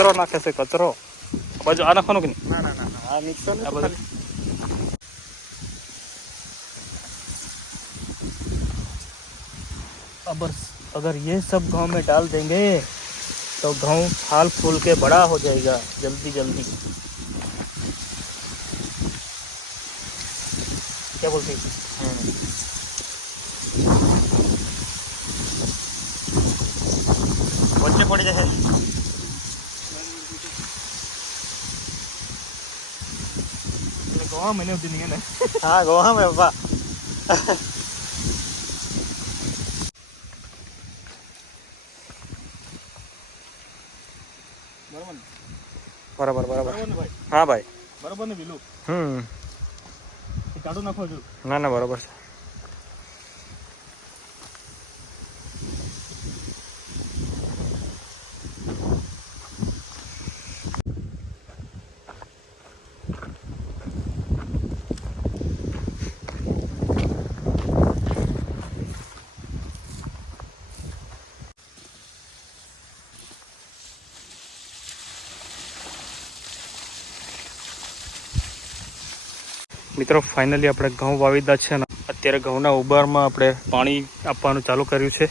કચરો નાખે છે કચરો. બાજુ આ નાખવાનું કે નહીં? ના ના ના આ મિક્સર આ બધું अगर ये सब गांव में डाल देंगे तो गांव फल फूल के बड़ा हो जाएगा जल्दी जल्दी. क्या बोलते हैं? વચ્ચે પડી જશે. गोवा मैंने उठी नहीं है ना. હા ગોવા મેં પપ્પા. બરાબર બરાબર. બરાબર ને ભાઈ? હા ભાઈ. બરાબર ને વિલું? કાઢું નાખો જો. ના ના બરાબર છે. મિત્રો ફાઇનલી આપણે ઘઉં વાવી દીધા છે ને અત્યારે ઘઉંના ઉબારમાં આપણે પાણી આપવાનું ચાલુ કર્યું છે.